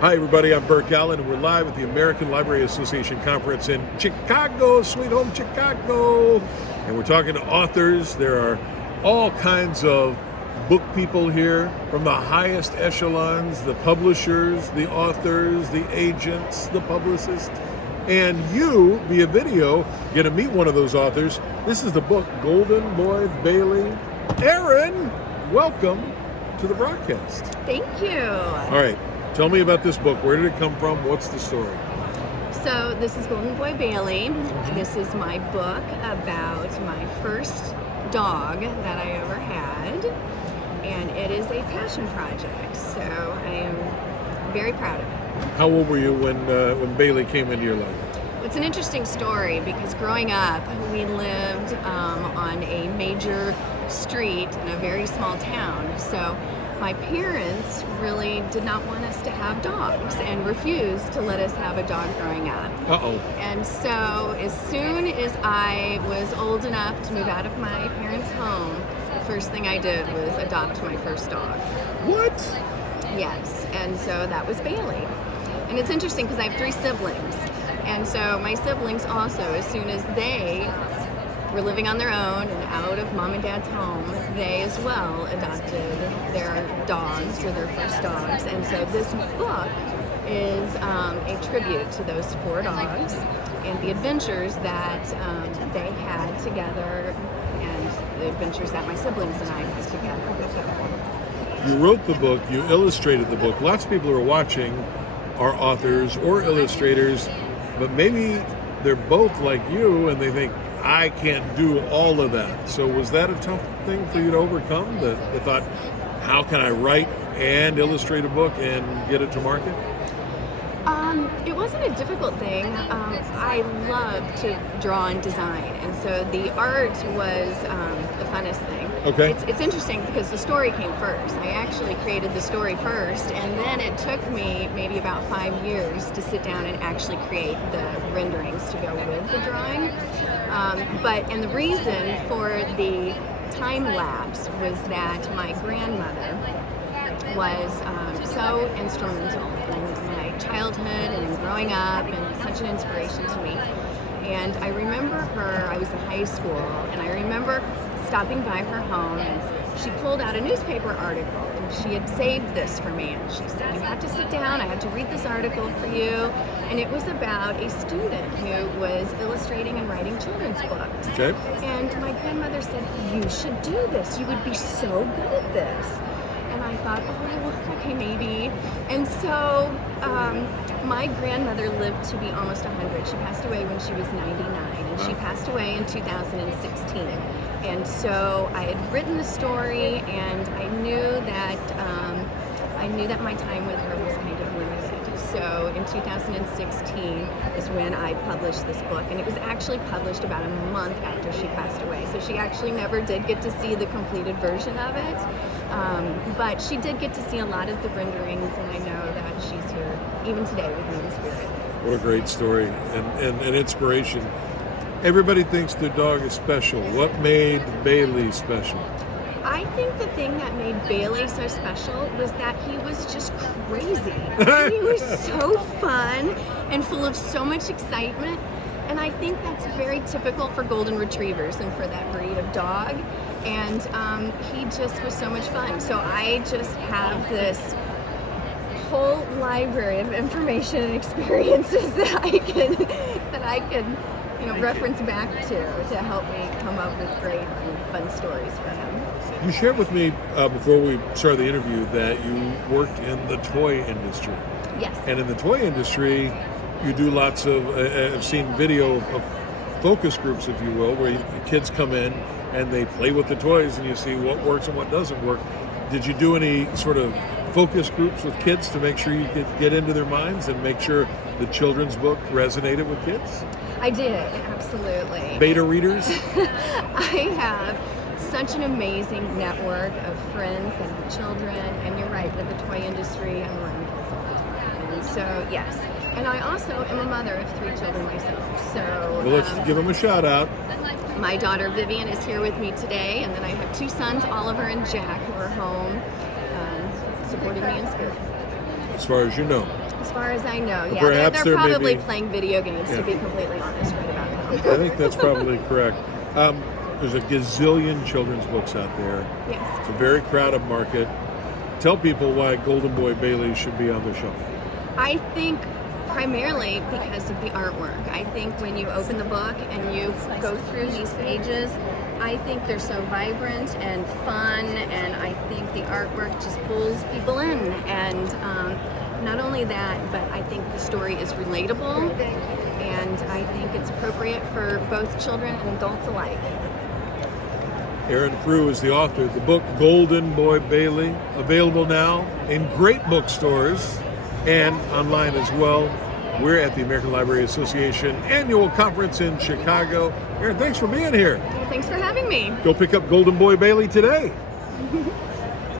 Hi, everybody. I'm Burke Allen, and we're live at the American Library Association Conference in Chicago, sweet home Chicago. And we're talking to authors. There are all kinds of book people here, from the highest echelons, the publishers, the authors, the agents, the publicists. And you, via video, get to meet one of those authors. This is the book, Golden Boy Bailey. Erin, welcome to the broadcast. Thank you. All right. Tell me about this book. Where did it come from? What's the story? So this is Golden Boy Bailey. This is my book about my first dog that I ever had. And it is a passion project. So I am very proud of it. How old were you when Bailey came into your life? It's an interesting story because growing up, we lived on a major street in a very small town. So my parents really did not want us to have dogs and refused to let us have a dog growing up. Uh-oh. And so as soon as I was old enough to move out of my parents' home, the first thing I did was adopt my first dog. What? Yes, and so that was Bailey. And it's interesting because I have 3 siblings. And so my siblings also, as soon as they were living on their own and out of mom and dad's home, they as well adopted their dogs or their first dogs. And so this book is a tribute to those 4 dogs and the adventures that they had together and the adventures that my siblings and I had together with them. You wrote the book, you illustrated the book. Lots of people who are watching are authors or illustrators, but maybe they're both like you and they think, I can't do all of that. So was that a tough thing for you to overcome? The thought, how can I write and illustrate a book and get it to market? It wasn't a difficult thing. I love to draw and design, and so the art was the funnest thing. Okay. It's interesting because the story came first. I actually created the story first, and then it took me maybe about 5 years to sit down and actually create the renderings to go with the drawing. And the reason for the time lapse was that my grandmother was so instrumental in my childhood and in growing up and such an inspiration to me. And I remember her, I was in high school, and I remember stopping by her home, and she pulled out a newspaper article, and she had saved this for me, and she said, you have to sit down, I have to read this article for you. And it was about a student who was illustrating and writing children's books. Okay. And my grandmother said, you should do this, you would be so good at this. And I thought, oh, okay, maybe. And so my grandmother lived to be almost 100. She passed away when she was 99, and she passed away in 2016. And so I had written the story, and I knew that my time with her was kind of limited. So in 2016 is when I published this book, and it was actually published about a month after she passed away. So she actually never did get to see the completed version of it, but she did get to see a lot of the renderings, and I know that she's here even today with me in spirit. What a great story and an inspiration. Everybody thinks their dog is special. What made Bailey special? I think the thing that made Bailey so special was that he was just crazy. He was so fun and full of so much excitement. And I think that's very typical for golden retrievers and for that breed of dog. And he just was so much fun. So I just have this whole library of information and experiences that I can reference back to help me come up with great and fun stories for him. You shared with me before we started the interview that you worked in the toy industry. Yes. And in the toy industry, you do lots of, I've seen video of focus groups, if you will, where kids come in and they play with the toys and you see what works and what doesn't work. Did you do any sort of focus groups with kids to make sure you could get into their minds and make sure the children's book resonated with kids? I did, absolutely. Beta readers? I have such an amazing network of friends and have children, and you're right, with the toy industry, I'm around kids all the time. And so, yes. And I also am a mother of 3 children myself, so... Well, let's give them a shout out. My daughter Vivian is here with me today, and then I have 2 sons, Oliver and Jack, who are home supporting me in spirit. As far as you know. As far as I know, yeah. Perhaps They're there may probably be- playing video games, Yeah. to be completely honest, right about now. I think that's probably correct. There's a gazillion children's books out there. Yes. It's a very crowded market. Tell people why Golden Boy Bailey should be on their shelf. I think primarily because of the artwork. I think when you open the book and you go through these pages, I think they're so vibrant and fun, and I think the artwork just pulls people in. And not only that, but I think the story is relatable, and I think it's appropriate for both children and adults alike. Erin Frew is the author of the book Golden Boy Bailey, available now in great bookstores and online as well. We're at the American Library Association annual conference in Chicago. Erin, thanks for being here. Thanks for having me. Go pick up Golden Boy Bailey today.